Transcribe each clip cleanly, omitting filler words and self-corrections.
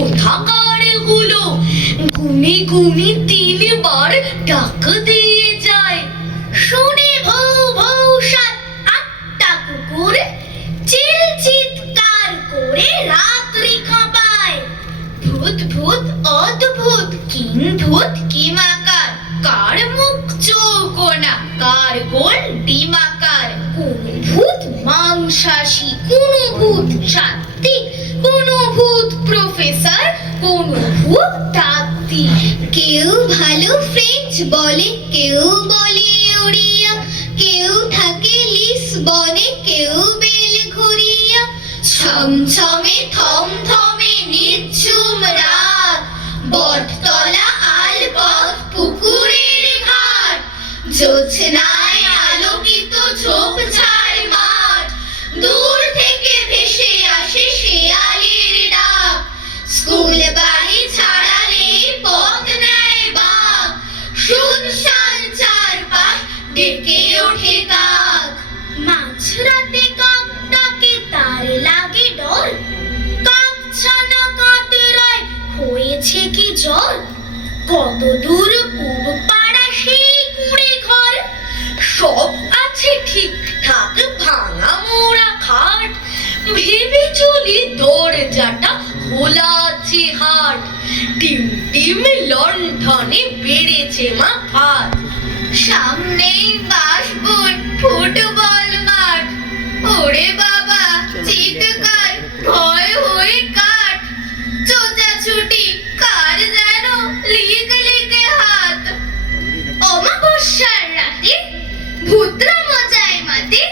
কোথাকার হলো গুনে গুনে 3 বার ডাক দিয়ে যায়। শুনে ভৌ ভৌ 7-8টা কুকুর চিল চিৎকার করে রাত্রি কাঁপায়। ভূত ভূত অদ্ভুত কিম্ভূত কিমাকার, কার মুখ চৌকোনা কার গোল ডিমাকার। কোন ভূত মাংসাশী, কোন ভূত সাত্ত্বিক, কোন ভূত প্রফেসর, কোন ভূত তাত্ত্বিক। কেউ ভালো ফ্রেঞ্চ বলে, কেউ বলে ওড়িয়া, কেউ থাকে লিসবনে, কেউ বেলঘরিয়া। ছমছমে থমথমে নিঝুম রাত, বটতলা আলপথ পুকুরের ঘাট, জ্যোৎস্নায় আলোকিত ঝোপঝাড় মাঠ। দূর থেকে ভেসে আসে শেয়ালের ডাক, স্কুল বাড়ি ছাড়ালে পথ নেয় বাঁক। শুনশান চারপাশ ডেকে ওঠে কাক। মাঝরাতে কাক ডাকে তার লাগে ডর, কাক ছানা কাতরায় হয়েছে কি জ্বর। কত দূর পূব পাড়া সেই কুঁড়ে ঘর, সব আছে ঠিকঠাক ভাঙা মোড়া খাট। ভেবে চলি দরজাটা খোলা আছে হাট, টিম টিম লণ্ঠনে বেড়েছে মা ভাত। সামনেই বাসবন ফুটবল মাঠ, ওরে বাবা চিৎকার ভয় হয়ে কাঠ। ছোটাছুটি কার যেন লিগে লিগে হাত। অমাবস্যার রাতে ভূতরা মজায় মাতে,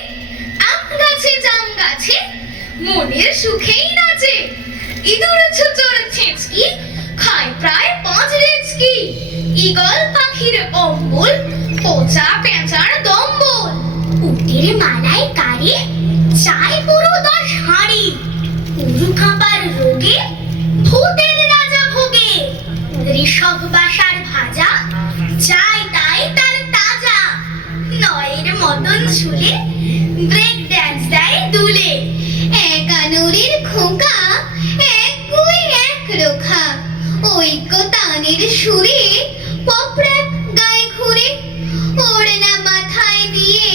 আম গাছে জাম গাছে মনের সুখেই নাচে। ইঁদুর ছুচোর ছেঁচকি খায় প্রায় 5 রেচকি, ঈগল পাখির অম্বল পচা পেঁচার দম্বল। উটের মালায় কারে চায় পুরো 10 হাঁড়ি, উরু কাঁপার রোগে ভূতের রাজা ভোগে। ঋষভ বাসার ভাজা চাই তাই তার তাজা, নয়ের মতন ঝুলে ব্রেক ড্যান্স দেয় দুলে। একানুরের খোকা এক কুই এক রোখা, ঐক্য তানের সুরে পপরাক গায়ে ঘুরে। ওড়না মাথায় দিয়ে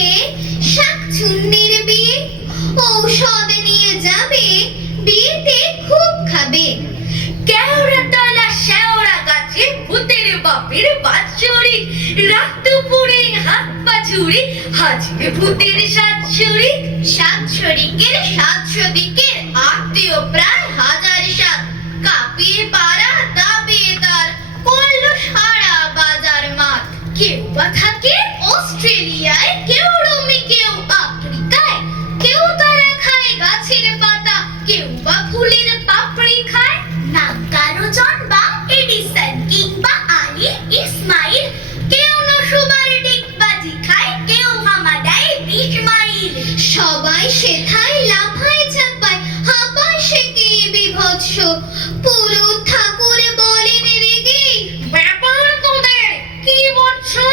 শাক চুন্নির বিয়ে, ঔষধ নিয়ে যাবে বিয়েতে খুব খাবে। কেওড়া তলা শেওড়া গাছে ভূতের বাপের বাৎসরিক, রাত দুপুরে হাত পা ঝুড়ি হাজির ভূতের সাতশরিক। সাতশরিকের 700 দিকের আত্মীয় প্রায় 1000-7, কাঁপিয়ে পাড়া দাবিয়ে তার করলো সারা বাজার মাঠ। কেউ বা থাকে অস্ট্রেলিয়ায়, কেউ রোমে, কেউ আফ্রিকায়, কেউ তারা খায় গাছের পাতা, কেউ বা ফুলের পাপড়ি খায়। নাম কারো জন বা এডিসন কিংবা আলী ইসমাইল, কেউ নসুবার ডিগবাজি খায়, কেউ হামা দেয় 20 মাইল। সবাই সেথায় লাফায় ঝাঁপায় হাঁপায় সে কি বিভৎস, পুরো ঠাকুর বলেন রেগে ব্যাপার তোদের কি বলছো।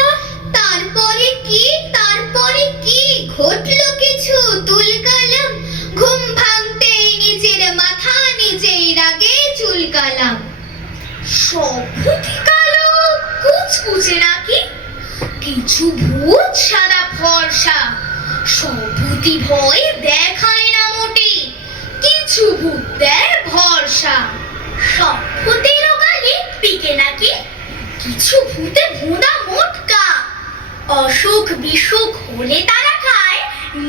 তারপরে কি ঘটলো কিছু তুলকালাম, ঘুম ভাঙতে নিজের মাথা নিজেই রাগে চুলকালাম। সব ভূতি কালো কুচকুচে নাকি, কিছু ভূত সাদা ফর্সা। সব ভূতি ভয় দেখায় না মোটে, কিছু ভূত দেয় ভরসা। সব ভূতেরও গালে পিকে নাকি, কিছু ভূতে ভোঁদা মোটকা। অসুখ বিসুখ হলে তারা খায়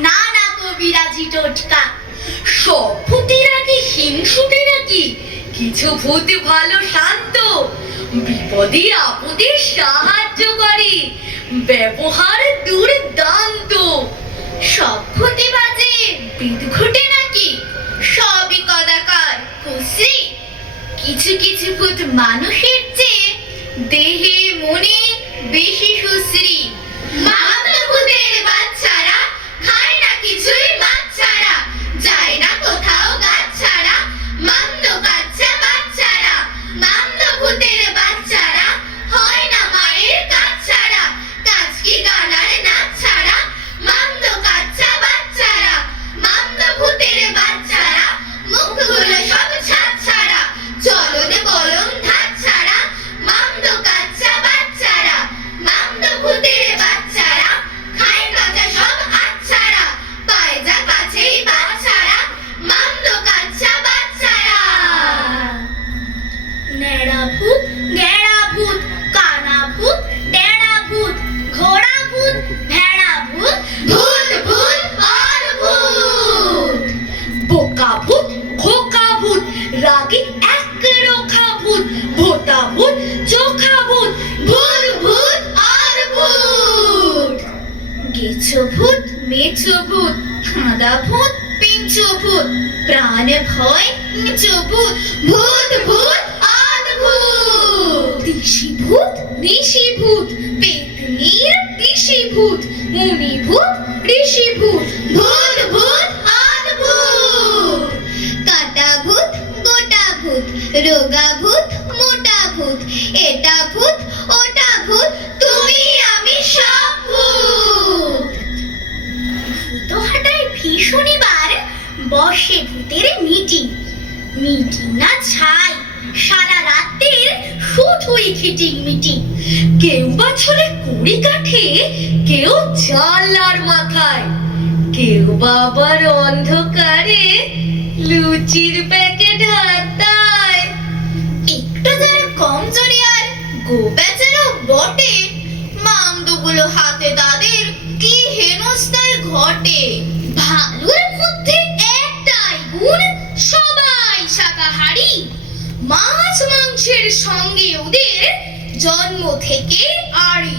নানা কবিরাজি টোটকা। সব ভূতেরা কি হিংসুটে নাকি, কিছু ভূত ভালো শান্ত, বিপদে আপদে সাহায্য করে, ব্যবহার দুর্দান্ত। সব ভূতে বাজে বিদঘটে নাকি, সবই কদাকার কুশ্রী। কিছু কিছু ভূত মানুষের চেয়ে দেহে মনে বেশি সুশ্রী। মামলা ভূতের বাচ্চারা খায় না কিছুই মাছ ছাড়া, যায় না কোথাও গাছ ছাড়া। মামদ কাচ্চা বাচ্চারা, মামদ ভূতের বাচ্চারা হয় না মায়ের কাজ ছাড়া, কাজ কি গানার নাচ ছাড়া। মামদ কাচ্চা বাচ্চারা, মামদ ভূতের বাচ্চারা মুখগুলো সব ছাদ ছাড়া। চলো থাকে এক রোখা ভূত, ভোতা ভূত, চোখা ভূত, ভূত ভূত আর ভূত। গেছো ভূত, মেছো ভূত, খাঁদা ভূত, পিঞ্চো ভূত, প্রাণ ভয় নিচো ভূত, ভূত ভূত আর ভূত। দিশি ভূত, নিশি ভূত, পেতনির দিশি ভূত, মুনি ভূত, ঋষি ভূত, ভূত ভূত আর ভূত। কাটা ভূত, গোটা ভূত, রোগা ভূত, মোটা ভূত, এটা ভূত, ওটা ভূত, তুমি আমি সব ভূত। ভূতহাটায় ভীষণিবার বসে ভূতের মিটিং। মিটিং না ছাই, সারা রাতের শুধুই খিটিং মিটিং। কেউ বা ছলে কুড়ি কাঠে, কেউ জানলার মাথায়, কেউ বা আবার অন্ধকারে লুচির প্যাকেট হাতায়। একটু যারা কম জোরে আর গো বেচারও বটে, মামদুগুলো হাতে তাদের কি হেনস্থায় ঘটে। ভালোর মধ্যে একটাই গুণ, সবাই শাকাহারী। মাছ মাংসের সঙ্গে ওদের জন্ম থেকে আড়ি।